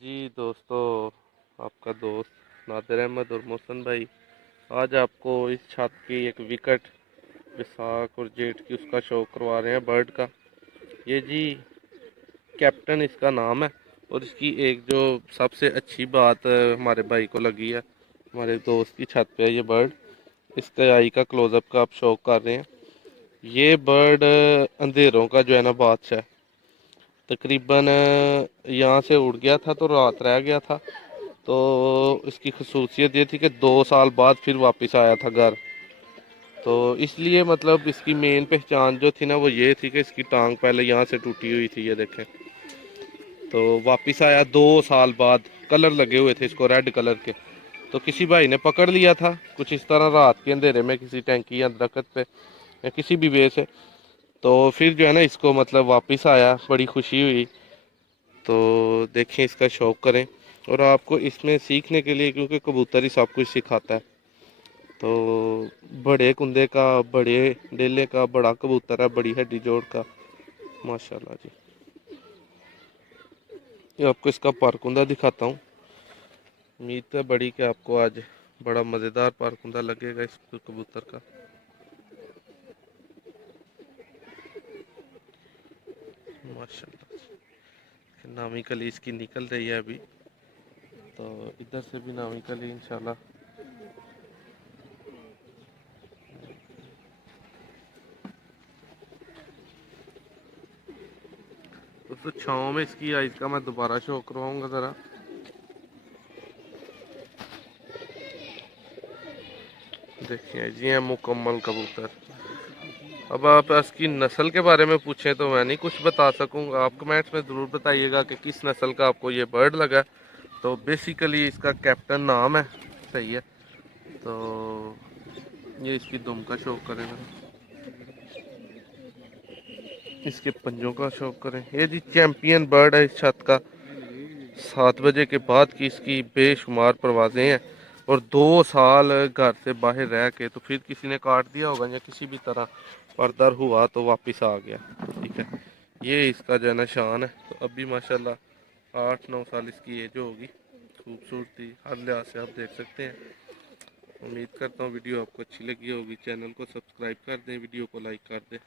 जी दोस्तों, आपका दोस्त नादिर अहमद और मोहसन भाई आज आपको इस छत की एक विकेट विसाख और जेठ की उसका शो करवा रहे हैं बर्ड का। ये जी कैप्टन इसका नाम है। और इसकी एक जो सबसे अच्छी बात हमारे भाई को लगी है, हमारे दोस्त की छत पे है ये बर्ड। इसके आई का क्लोजअप का आप शो कर रहे हैं। ये बर्ड अंधेरों का जो है ना बादशाह, तकरीबन यहाँ से उड़ गया था तो रात रह गया था। तो इसकी खसूसियत ये थी कि 2 साल बाद फिर वापस आया था घर। तो इसलिए मतलब इसकी मेन पहचान जो थी ना वो ये थी कि इसकी टांग पहले यहाँ से टूटी हुई थी, ये देखें। तो वापस आया 2 साल बाद। कलर लगे हुए थे इसको रेड कलर के। तो किसी भाई ने पकड़ लिया था कुछ इस तरह रात के अंधेरे में किसी टैंकी या दरख्त पे या किसी भी वे से। तो फिर जो है ना इसको मतलब वापस आया, बड़ी खुशी हुई। तो देखें, इसका शौक करें। और आपको इसमें सीखने के लिए, क्योंकि कबूतर ही सब कुछ सिखाता है। तो बड़े कुंदे का, बड़े डेले का बड़ा कबूतर है, बड़ी हड्डी जोड़ का, माशाल्लाह जी। ये आपको इसका पारकुंदा दिखाता हूँ। उम्मीद है बड़ी कि आपको आज बड़ा मज़ेदार पारकुंदा लगेगा इस कबूतर का। माशाल्लाह, नामी कली इसकी निकल रही है अभी। तो इधर से भी नामी कली इंशाल्लाह। दोस्तों छाँव में इसकी आइज़ का मैं दोबारा शो करवाऊंगा ज़रा। देखिए जी, है मुकम्मल कबूतर। अब आप इसकी नस्ल के बारे में पूछें तो मैं नहीं कुछ बता सकूंगा। आप कमेंट्स में ज़रूर बताइएगा कि किस नस्ल का आपको ये बर्ड लगा। तो बेसिकली इसका कैप्टन नाम है, सही है। तो ये इसकी दुम का शौक करें, इसके पंजों का शौक करें। ये जी चैंपियन बर्ड है इस छत का। 7 बजे के बाद की इसकी बेशुमार परवाजें हैं। और 2 साल घर से बाहर रह के तो फिर किसी ने काट दिया होगा या किसी भी तरह परदर हुआ तो वापस आ गया। ठीक है, ये इसका जो है ना शान है। तो अभी माशाल्लाह 8-9 साल इसकी एज होगी। खूबसूरती हर लिहाज से आप देख सकते हैं। उम्मीद करता हूँ वीडियो आपको अच्छी लगी होगी। चैनल को सब्सक्राइब कर दें, वीडियो को लाइक कर दें।